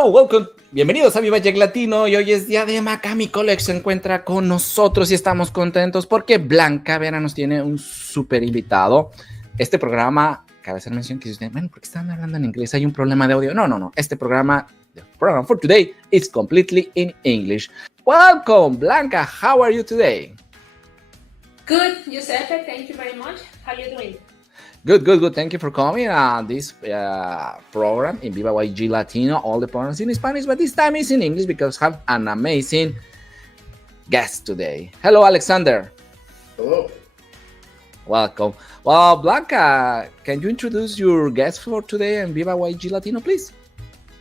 Hello, welcome. Bienvenidos a Vivayeglatino y hoy es día de MAKAMI COLLEGE. Se encuentra con nosotros y estamos contentos porque Blanca, Vera, nos tiene un súper invitado. Este programa, cabe hacer mención que ustedes, bueno, ¿por qué están hablando en inglés? ¿Hay un problema de audio? No. Este programa, the program for today is completely in English. Welcome, Blanca. How are you today? Good, Giuseppe. Thank you very much. How are you doing? Good. Thank you for coming on this program in Vivayeglatino. All the programs in Spanish, but this time it's in English because we have an amazing guest today. Hello, Alexander. Hello. Welcome. Well, Blanca, can you introduce your guest for today in Vivayeglatino, please?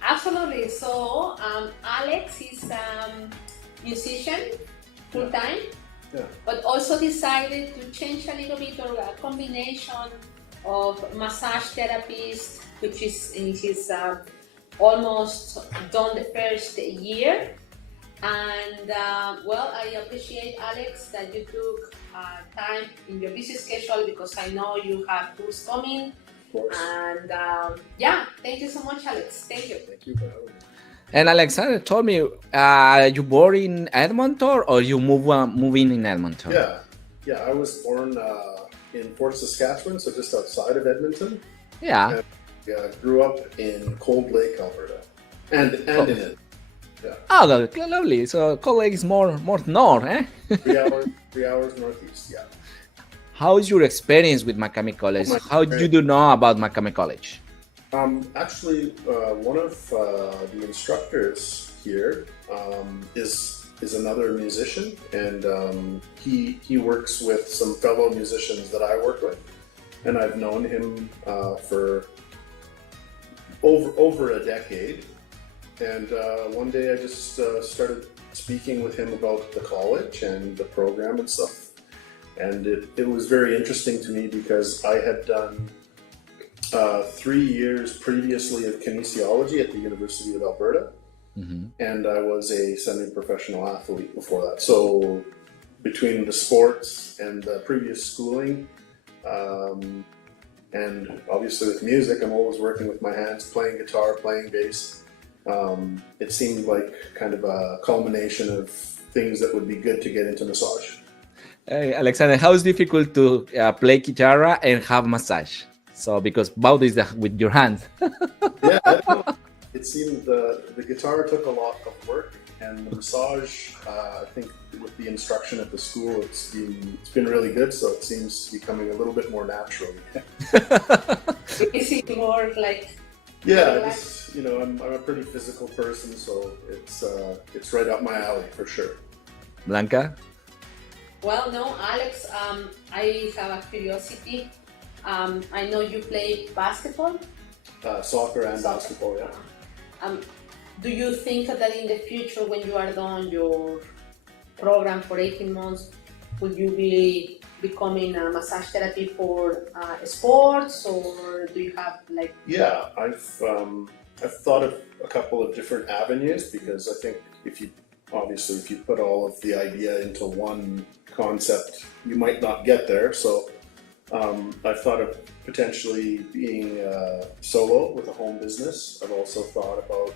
Absolutely. So, Alex is a musician full-time, but also decided to change a little bit or a combination of massage therapist, which is in his almost done the first year. And well, I appreciate, Alex, that you took time in your busy schedule because I know you have tours coming. Of course. And yeah, thank you so much, Alex. Thank you. Thank you for having me. And Alexander told me, you born in Edmonton or you moving in Edmonton? Yeah. I was born in Fort Saskatchewan, so just outside of Edmonton. Yeah. And, grew up in Cold Lake, Alberta, and in it. Yeah. Oh, lovely. So Cold Lake is more north, eh? 3 hours northeast. Yeah. How is your experience with MAKAMI College? How did you know about MAKAMI College? Actually, one of the instructors here is another musician, and he works with some fellow musicians that I work with, and I've known him for over a decade. And one day I just started speaking with him about the college and the program and stuff, and it was very interesting to me because I had done 3 years previously of kinesiology at the University of Alberta. Mm-hmm. And I was a semi-professional athlete before that. So between the sports and the previous schooling, and obviously with music, I'm always working with my hands, playing guitar, playing bass. It seemed like kind of a culmination of things that would be good to get into massage. Hey, Alexander, how is it difficult to play guitar and have massage? So because both is with your hands. Yeah. It seemed the guitar took a lot of work, and the massage, I think with the instruction at the school, it's been really good. So it seems to be coming a little bit more natural. Is it more like? Yeah, I'm a pretty physical person, so it's right up my alley for sure. Blanca? Well, no, Alex. I have a curiosity. I know you play basketball. Soccer and basketball, yeah. Do you think that in the future, when you are done your program for 18 months, will you be becoming a massage therapy for sports, or do you have like? Yeah, I've thought of a couple of different avenues because I think if you put all of the idea into one concept, you might not get there. So I've thought of potentially being solo with a home business. I've also thought about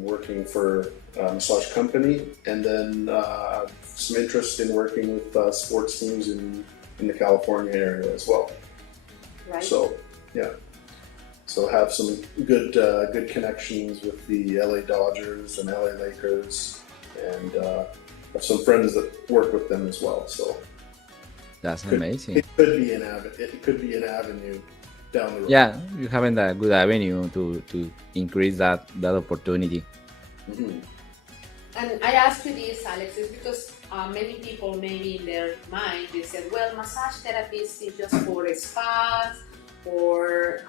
working for a massage company, and then some interest in working with sports teams in the California area as well. Right. So yeah, so have some good connections with the LA Dodgers and LA Lakers, and have some friends that work with them as well. So. That's amazing. It could be an avenue down the road. Yeah, you're having a good avenue to increase that opportunity. Mm-hmm. And I ask you this, Alex, is because many people maybe in their mind they said, well, massage therapist is just for spas, or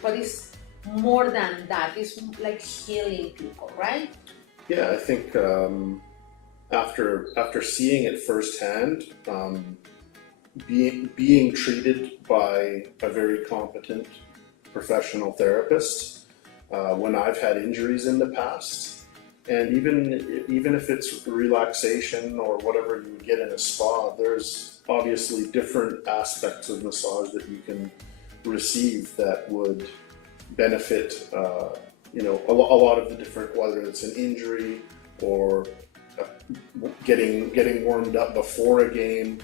but it's more than that. It's like healing people, right? Yeah, I think after seeing it firsthand. Being treated by a very competent professional therapist when I've had injuries in the past, and even if it's relaxation or whatever you would get in a spa, there's obviously different aspects of massage that you can receive that would benefit a lot of the different, whether it's an injury or getting warmed up before a game,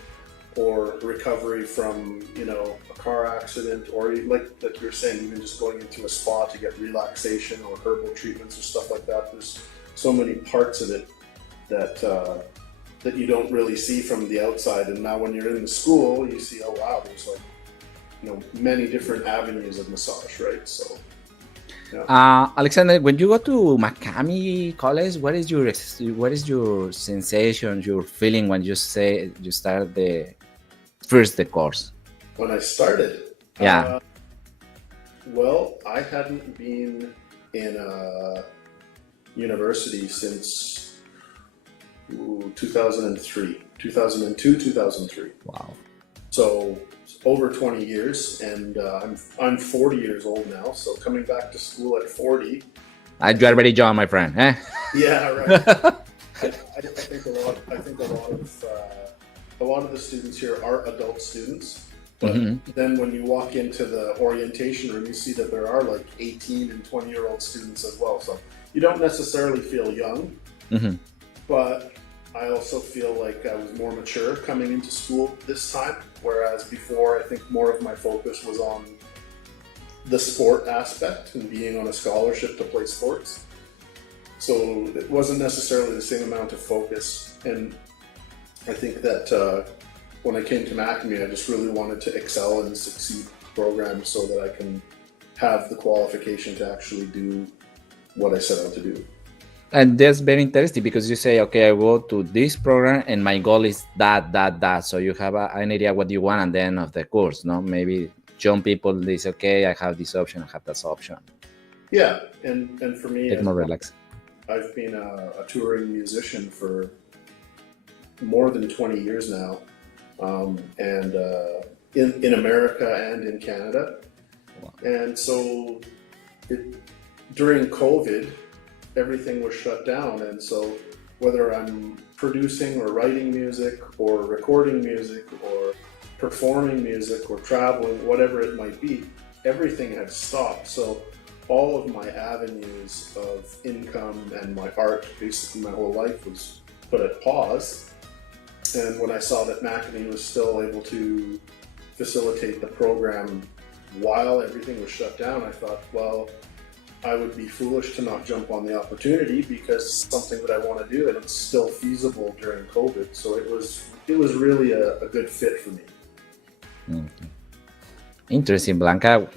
or recovery from a car accident, or like you were saying, even just going into a spa to get relaxation or herbal treatments or stuff like that. There's so many parts of it that you don't really see from the outside, and now when you're in the school, you see, oh wow, there's like many different avenues of massage, right? So Alexander, when you go to MAKAMI College, what is your sensation, your feeling when you say you start the course? When I started, well, I hadn't been in a university since 2002, 2003. Wow. So over 20 years, and I'm 40 years old now. So coming back to school at 40, you are very young, my friend. Eh? Yeah, right. I think a lot of the students here are adult students. But then when you walk into the orientation room, you see that there are like 18 and 20-year-old students as well. So you don't necessarily feel young, but I also feel like I was more mature coming into school this time, whereas before I think more of my focus was on the sport aspect and being on a scholarship to play sports. So it wasn't necessarily the same amount of focus. And I think that when I came to MAKAMI, I just really wanted to excel and succeed programs so that I can have the qualification to actually do what I set out to do. And that's very interesting because you say, okay, I go to this program and my goal is that. So you have an idea what you want at the end of the course, no? Maybe young people, they say, okay, I have this option, I have that option. Yeah, and for me, it's more relaxed. I've been a touring musician for more than 20 years now, and in America and in Canada. Wow. And so during COVID, everything was shut down, and so whether I'm producing or writing music or recording music or performing music or traveling, whatever it might be, everything had stopped. So all of my avenues of income and my art, basically my whole life, was put at pause. And when I saw that MAKAMI was still able to facilitate the program while everything was shut down, I thought, well, I would be foolish to not jump on the opportunity because it's something that I want to do, and it's still feasible during COVID. So it was really a good fit for me. Interesting, Blanca.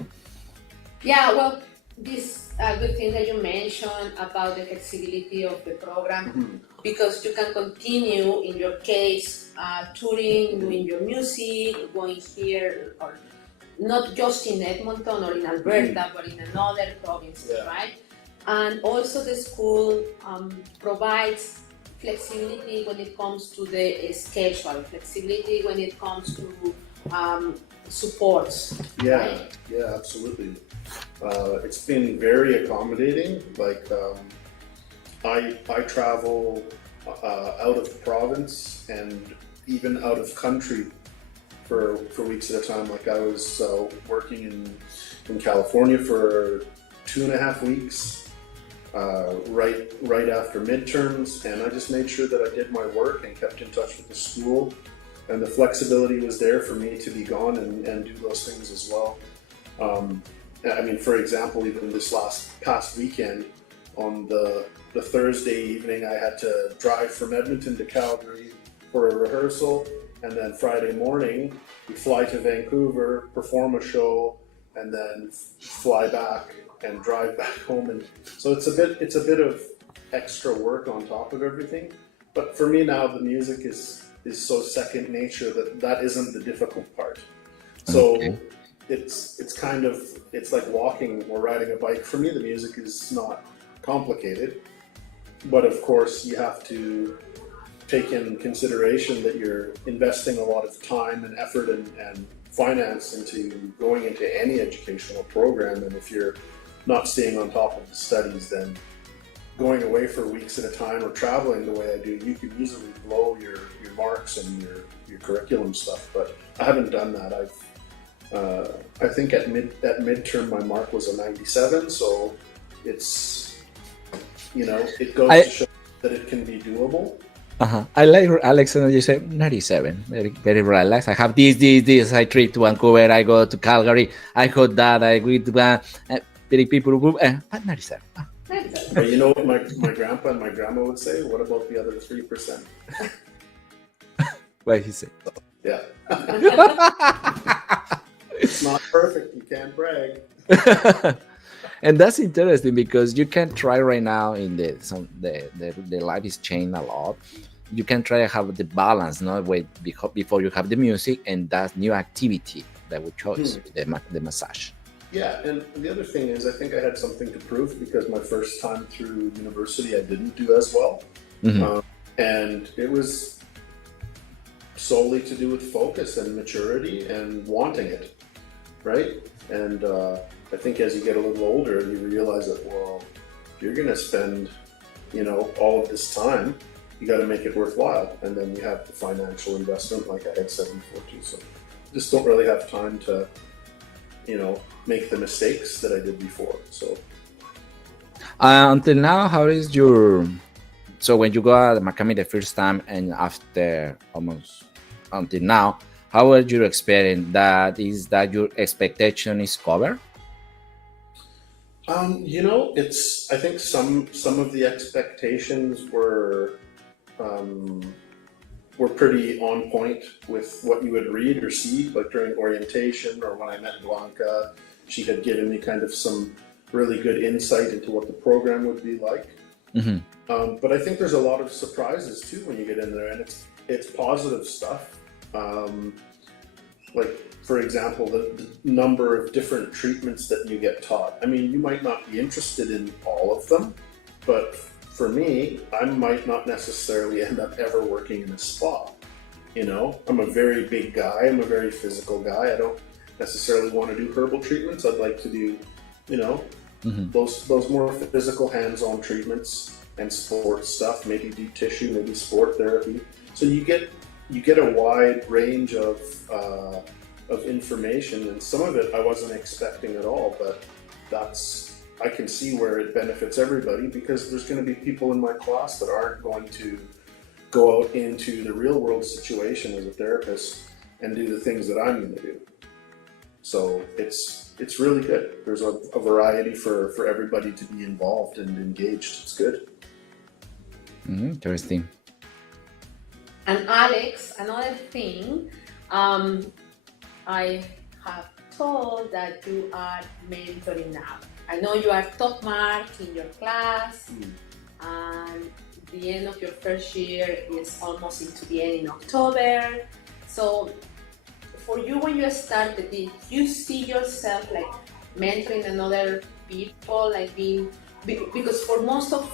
Yeah, well, this good thing that you mentioned about the flexibility of the program, because you can continue, in your case, touring, doing your music, going here, or not just in Edmonton or in Alberta, but in another provinces, right? And also the school provides flexibility when it comes to the schedule, flexibility when it comes to supports. Yeah, right? Yeah, absolutely. It's been very accommodating. Like I travel out of province and even out of country for weeks at a time. Like I was working in California for 2.5 weeks, right after midterms, and I just made sure that I did my work and kept in touch with the school, and the flexibility was there for me to be gone and do those things as well. I mean, for example, even this past weekend, on the Thursday evening, I had to drive from Edmonton to Calgary for a rehearsal. And then Friday morning, we fly to Vancouver, perform a show, and then fly back and drive back home. And so it's a bit of extra work on top of everything. But for me now, the music is so second nature that isn't the difficult part. So it's like walking or riding a bike. For me, the music is not complicated, but of course you have to take in consideration that you're investing a lot of time and effort and finance into going into any educational program, and if you're not staying on top of the studies, then going away for weeks at a time or traveling the way I do, you can easily blow your marks and your curriculum stuff. But I haven't done that. I think at midterm my mark was a 97, so it's, it goes to show that it can be doable. I like Alex, and you say 97, very, very relaxed. I have this. I trip to Vancouver. I go to Calgary. I got that. I go to very people group. But 97. But you know what my grandpa and my grandma would say? What about the other 3%? What he said? Yeah. It's not perfect. You can't brag. And that's interesting because you can try right now in the life is changing a lot. You can try to have the balance, no, wait before you have the music and that new activity that we chose, the massage. Yeah, and the other thing is, I think I had something to prove because my first time through university, I didn't do as well, and it was solely to do with focus and maturity and wanting it, right? And I think as you get a little older, you realize that, well, if you're going to spend, all of this time, you got to make it worthwhile. And then you have the financial investment, like I had said before too. So just don't really have time to, make the mistakes that I did before. So until now, how is so when you go at MAKAMI the first time and after almost until now, how was your experience? That your expectation is covered? I think some of the expectations were pretty on point with what you would read or see, like during orientation or when I met Blanca, she had given me kind of some really good insight into what the program would be like. But I think there's a lot of surprises too when you get in there, and it's positive stuff. Like, for example, the number of different treatments that you get taught. I mean, you might not be interested in all of them, but for me, I might not necessarily end up ever working in a spa. I'm a very big guy. I'm a very physical guy. I don't necessarily want to do herbal treatments. I'd like to do, those more physical hands-on treatments and sport stuff, maybe deep tissue, maybe sport therapy. So you get a wide range of information, and some of it I wasn't expecting at all, but I can see where it benefits everybody because there's going to be people in my class that aren't going to go out into the real world situation as a therapist and do the things that I'm going to do. So it's really good. There's a variety for everybody to be involved and engaged. It's good. Interesting. And Alex, another thing, I have told that you are mentoring now. I know you are top mark in your class, and the end of your first year is almost into the end in October. So for you, when you started, did you see yourself like mentoring another people, like being, because for most of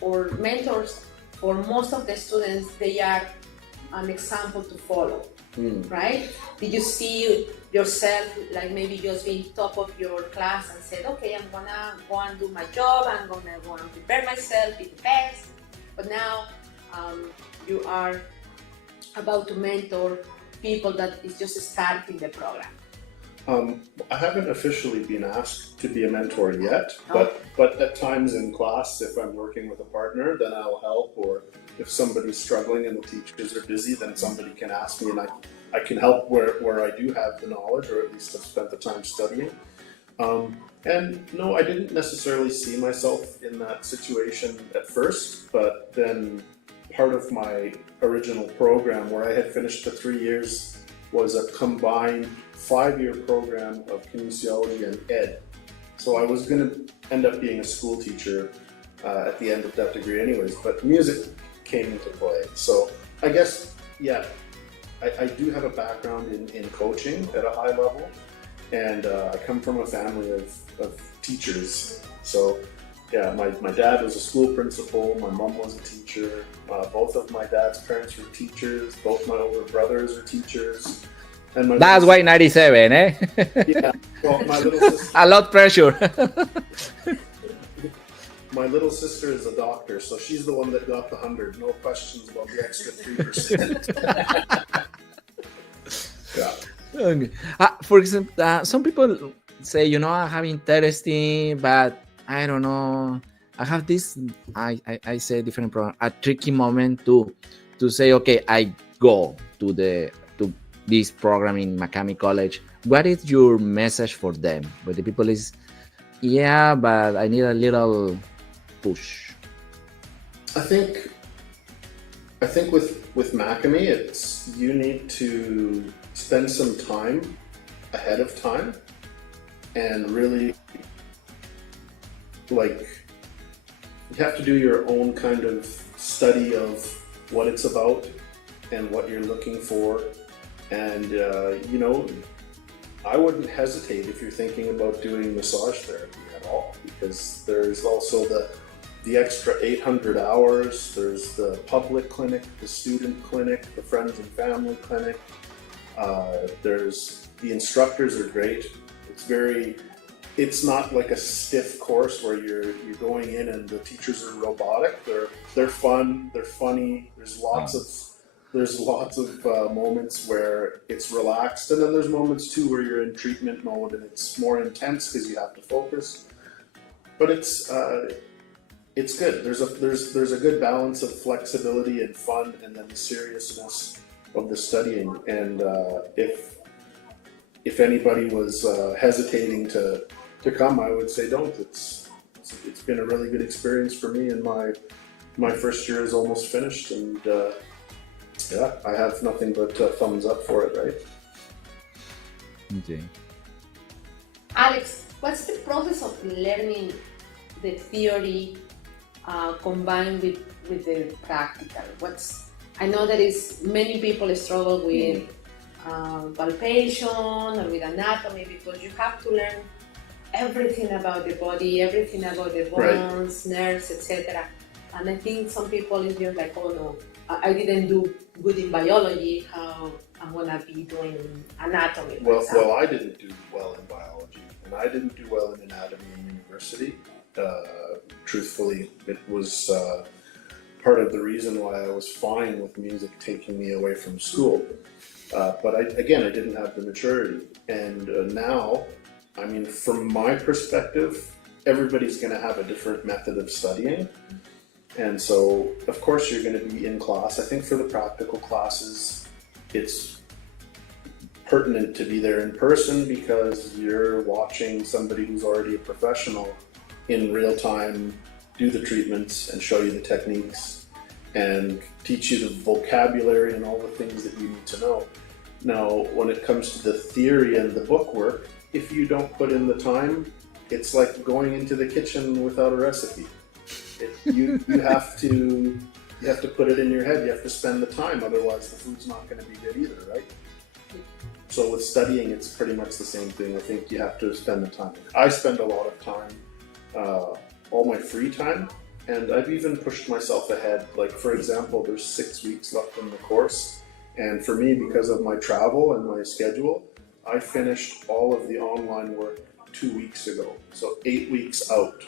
or mentors, for most of the students, they are an example to follow, right? Did you see yourself like maybe just being top of your class and said, okay, I'm gonna go and do my job, I'm gonna go and prepare myself, be the best, but now you are about to mentor people that is just starting the program? I haven't officially been asked to be a mentor yet, but at times in class, if I'm working with a partner, then I'll help, or if somebody's struggling and the teachers are busy, then somebody can ask me and I can help where I do have the knowledge, or at least I've spent the time studying. And no, I didn't necessarily see myself in that situation at first, but then part of my original program where I had finished the 3 years was a combined 5-year program of kinesiology and ed. So I was going to end up being a school teacher at the end of that degree anyways, but music came into play. So I guess, yeah, I do have a background in coaching at a high level, and I come from a family of teachers. So yeah, my dad was a school principal, my mom was a teacher, both of my dad's parents were teachers, both my older brothers are teachers. And that's why 97, eh? Yeah, well, my little sister, a lot pressure. my little sister is a doctor, so she's the one that got the 100. No questions about the extra 3%. Yeah. Okay. For example, some people say, I have interesting, but I don't know. I have this. I say different program. A tricky moment to say, okay, I go to this program in MAKAMI College. What is your message for them? But the people is, yeah, but I need a little push. I think with MAKAMI, it's you need to spend some time ahead of time and really like you have to do your own kind of study of what it's about and what you're looking for. And you know, I wouldn't hesitate if you're thinking about doing massage therapy at all, because there's also the extra 800 hours, there's the public clinic, the student clinic, the friends and family clinic. There's the instructors are great. It's not like a stiff course where you're going in and the teachers are robotic. They're fun, they're funny. There's lots of moments where it's relaxed, and then there's moments too where you're in treatment mode and it's more intense because you have to focus. But it's good. There's a good balance of flexibility and fun, and then the seriousness of the studying. And if anybody was hesitating to come, I would say don't. It's been a really good experience for me, and my first year is almost finished, and yeah, I have nothing but thumbs up for it, right? Okay. Alex, what's the process of learning the theory combined with the practical? I know that many people struggle with palpation or with anatomy, because you have to learn everything about the body, everything about the bones, right, nerves, etc. And I think some people is just like, oh no, I didn't do good in biology, how I'm gonna be doing anatomy. Well, I didn't do well in biology, and I didn't do well in anatomy in university. Truthfully, it was part of the reason why I was fine with music taking me away from school. But I didn't have the maturity. And now, I mean, from my perspective, everybody's going to have a different method of studying. And so, of course, you're going to be in class. I think for the practical classes, it's pertinent to be there in person because you're watching somebody who's already a professional in real time do the treatments and show you the techniques and teach you the vocabulary and all the things that you need to know. Now, when it comes to the theory and the book work, if you don't put in the time, it's like going into the kitchen without a recipe. You have to put it in your head. You have to spend the time, otherwise the food's not going to be good either, right? So with studying, it's pretty much the same thing. I think you have to spend the time. I spend a lot of time, all my free time, and I've even pushed myself ahead. Like, for example, there's 6 weeks left in the course, and for me, because of my travel and my schedule, I finished all of the online work 2 weeks ago, so 8 weeks out.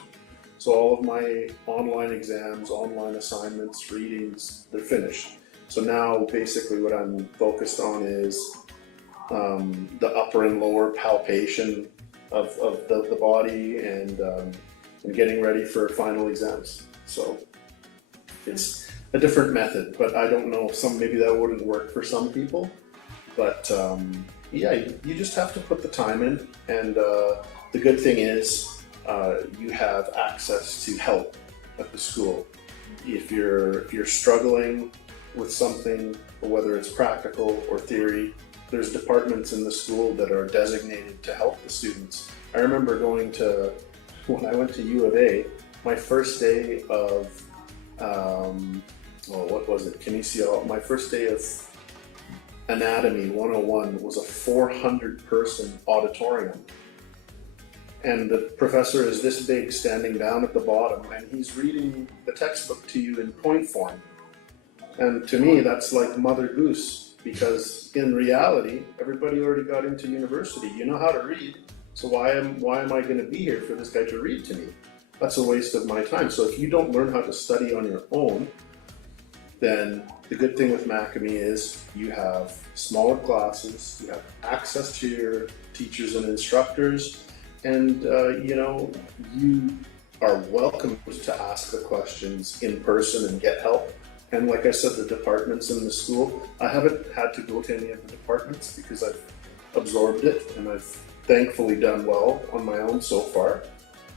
So all of my online exams, online assignments, readings, they're finished. So now basically what I'm focused on is the upper and lower palpation of the body and getting ready for final exams. So it's a different method, but I don't know, maybe that wouldn't work for some people. But yeah, you just have to put the time in, and the good thing is you have access to help at the school. If you're struggling with something, whether it's practical or theory, there's departments in the school that are designated to help the students. I remember when I went to U of A, my first day of, what was it, kinesiology, my first day of Anatomy 101 was a 400-person auditorium. And the professor is this big standing down at the bottom, and he's reading the textbook to you in point form. And to me, that's like Mother Goose, because in reality, everybody already got into university. You know how to read, so why am I going to be here for this guy to read to me? That's a waste of my time. So if you don't learn how to study on your own, then the good thing with MAKAMI is you have smaller classes, you have access to your teachers and instructors, and are welcome to ask the questions in person and get help. And like I said, the departments in the school, I haven't had to go to any of the departments because I've absorbed it and I've thankfully done well on my own so far.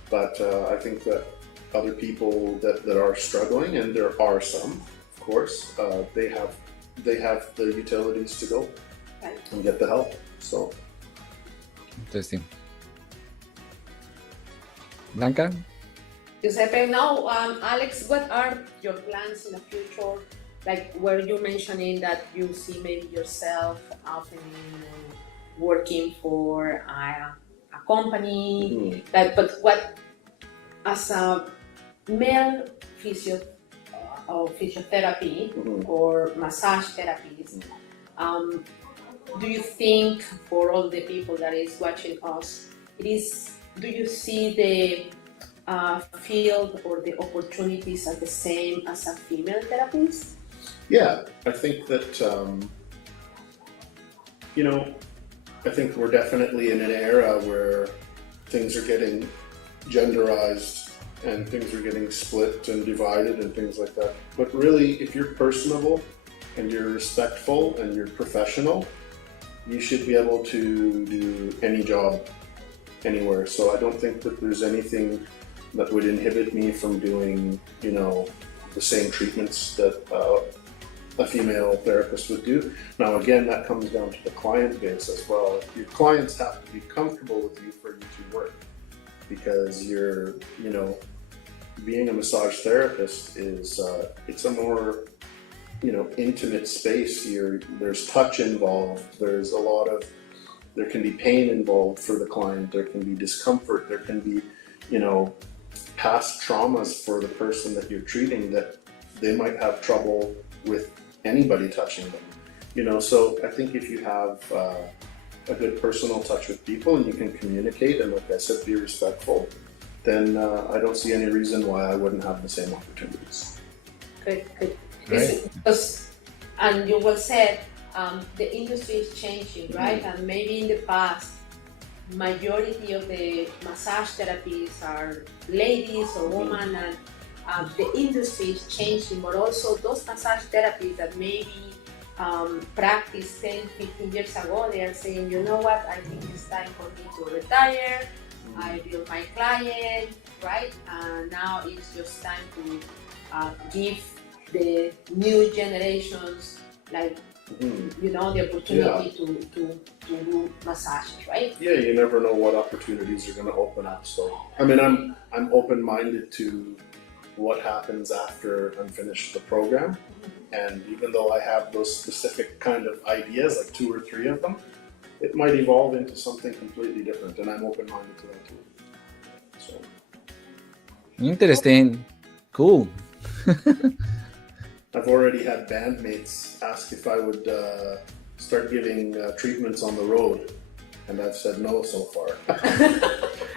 But I think that other people that are struggling, and there are some, of course, they have the utilities to go and get the help. So Interesting. Blanca? Giuseppe, now, Alex, what are your plans in the future? Like, were you mentioning that you see maybe yourself opening and working for a company? But what, as a male physiotherapy or massage therapist, do you think for all the people that is watching us, do you see the field or the opportunities are the same as a female therapist? Yeah, I think that, I think we're definitely in an era where things are getting genderized and things are getting split and divided and things like that. But really, if you're personable and you're respectful and you're professional, you should be able to do any job anywhere. So I don't think that there's anything that would inhibit me from doing, the same treatments that a female therapist would do. Now, again, that comes down to the client base as well. Your clients have to be comfortable with you for you to work, because you're, being a massage therapist is, it's a more, intimate space. There's touch involved. There can be pain involved for the client. There can be discomfort. There can be, past traumas for the person that you're treating that they might have trouble with anybody touching them. So I think if you have a good personal touch with people and you can communicate and, like I said, be respectful, then I don't see any reason why I wouldn't have the same opportunities. Good. Right. And you well said, the industry is changing, right? And maybe in the past, majority of the massage therapists are ladies or women, and the industry is changing, but also those massage therapists that maybe practiced 10, 15 years ago, they are saying, you know what, I think it's time for me to retire. I build my client, right? And now it's just time to give the new generations, like, the opportunity to do massages, right? Yeah, you never know what opportunities are going to open up. So, I'm open-minded to what happens after I'm finished the program. And even though I have those specific kind of ideas, like 2 or 3 of them, it might evolve into something completely different, and I'm open-minded to that too. So. Interesting. Cool. I've already had bandmates ask if I would start giving treatments on the road, and I've said no so far.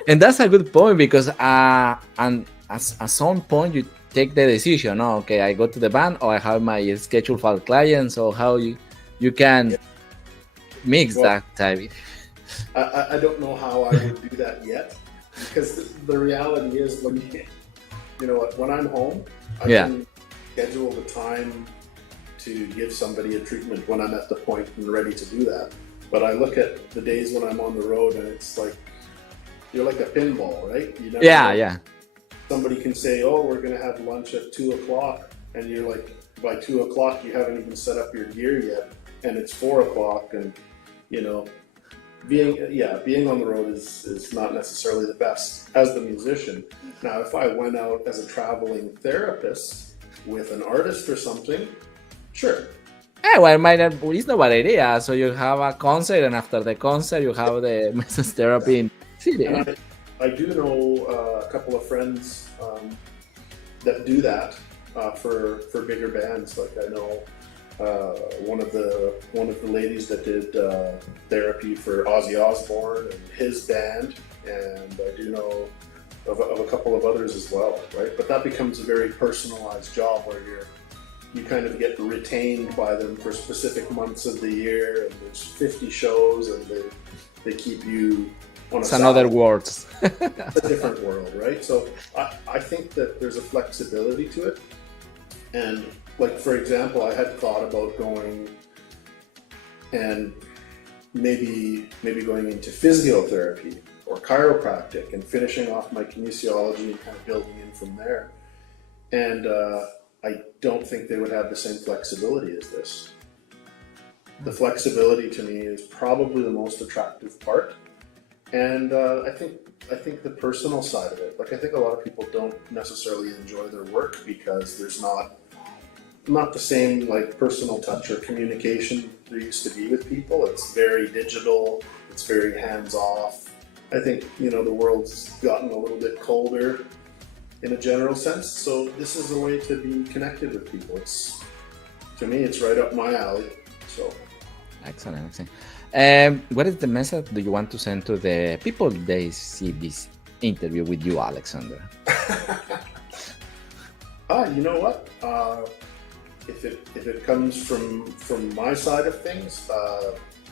And that's a good point, because and at some point you take the decision. Okay, I go to the band, or I have my schedule for clients, or how you can mix that type. I don't know how I would do that yet, because the reality is when I'm home, I can schedule the time to give somebody a treatment when I'm at the point and ready to do that. But I look at the days when I'm on the road, and it's like, you're like a pinball, right? You never know. Somebody can say, oh, we're going to have lunch at 2 o'clock. And you're like, by 2 o'clock, you haven't even set up your gear yet. And it's 4 o'clock. And, being on the road is not necessarily the best as the musician. Now, if I went out as a traveling therapist with an artist or something, sure. It's not bad idea. So you have a concert, and after the concert, you have the massage therapy in the city. And I do know a couple of friends that do that for bigger bands. Like I know one of the ladies that did therapy for Ozzy Osbourne and his band, and I do know of a couple of others as well, right? But that becomes a very personalized job where you kind of get retained by them for specific months of the year, and there's 50 shows, and they keep you on a It's another salary. words. It's a different world, right? So I think that there's a flexibility to it. And like, for example, I had thought about going and maybe going into physiotherapy or chiropractic and finishing off my kinesiology and kind of building in from there. And I don't think they would have the same flexibility as this. The flexibility to me is probably the most attractive part. And I think the personal side of it, like I think a lot of people don't necessarily enjoy their work because there's not the same like personal touch or communication there used to be with people. It's very digital, it's very hands-off. I think, you know, the world's gotten a little bit colder in a general sense, so this is a way to be connected with people. It's, to me, it's right up my alley. So Excellent. What is the message do you want to send to the people they see this interview with you, Alexander? You know what? If it comes from my side of things,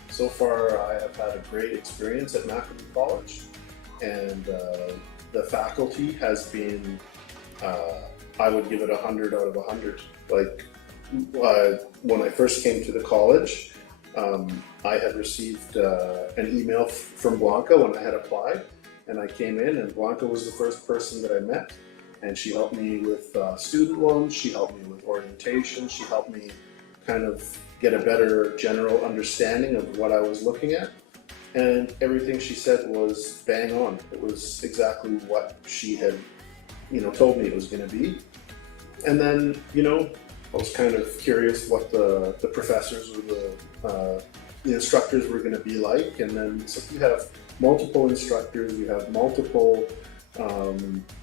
so far I have had a great experience at MAKAMI College, and the faculty has been, I would give it 100 out of 100. Like when I first came to the college, I had received an email from Blanca when I had applied, and I came in, and Blanca was the first person that I met, and she helped me with student loans, she helped me with orientation, she helped me kind of get a better general understanding of what I was looking at, and everything she said was bang on. It was exactly what she had, you know, told me it was going to be. And then, you know, I was kind of curious what the professors or the instructors were going to be like, and then so you have multiple instructors, you have multiple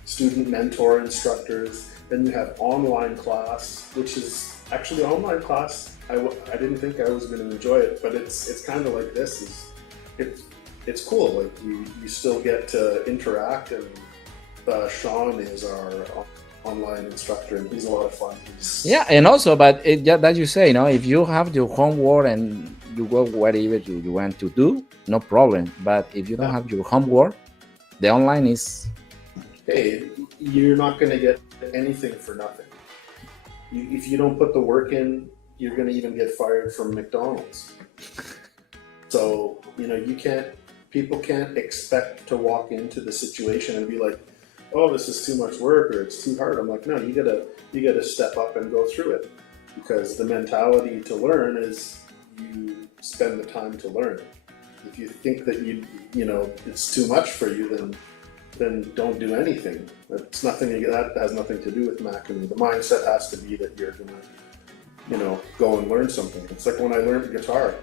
student mentor instructors, then you have online class, which is actually online class. I didn't think I was going to enjoy it, but it's kind of like this. It's cool. Like you still get to interact, and Sean is our online instructor, and he's a lot of fun. Yeah, and also, but that you say, you know, if you have your homework and you go whatever you want to do, no problem. But if you don't have your homework, the online is. Hey, you're not going to get anything for nothing. If you don't put the work in, you're going to even get fired from McDonald's. So, you know, people can't expect to walk into the situation and be like, oh, this is too much work or it's too hard. I'm like, no, you gotta step up and go through it, because the mentality to learn is you spend the time to learn. If you think that you know it's too much for you, then don't do anything. It's nothing. That has nothing to do with MAKAMI. The mindset has to be that you're gonna, you know, go and learn something. It's like when I learned guitar.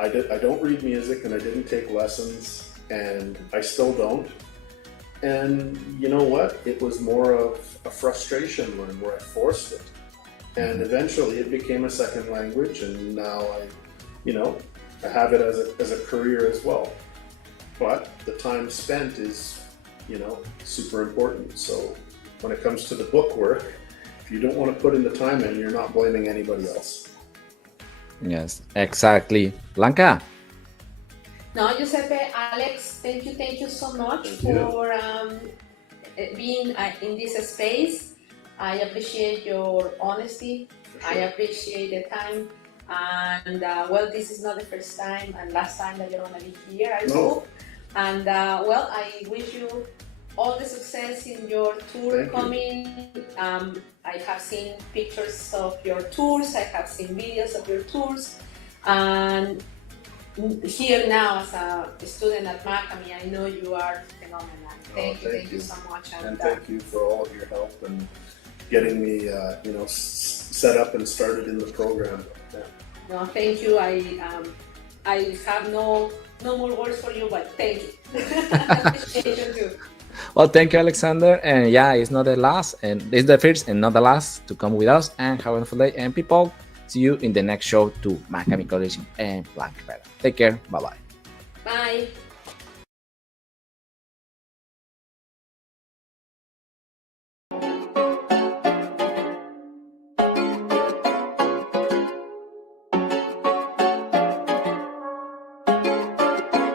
I don't read music, and I didn't take lessons, and I still don't. And you know what? It was more of a frustration learn where I forced it. And eventually it became a second language, and now I have it as a career as well. But the time spent is, you know, super important. So when it comes to the book work, if you don't want to put in the time in, you're not blaming anybody else. Yes, exactly. Blanca? No, Giuseppe, Alex, thank you so much for being in this space. I appreciate your honesty. Sure. I appreciate the time. And well, this is not the first time and last time that you're going to be here, I hope. And well, I wish you all the success in your tour coming. I have seen pictures of your tours. I have seen videos of your tours. And here now as a student at MAKAMI, I know you are phenomenal. Thank you so much. And thank you for all of your help and getting me, you know, set up and started in the program. Yeah. No, thank you. I have no more words for you, but thank you. Appreciation too. Well, thank you, Alexander. And yeah, it's not the last, and it's the first and not the last to come with us. And have a wonderful day. And people, see you in the next show to MAKAMI College and Blanca. Take care. Bye-bye. Bye.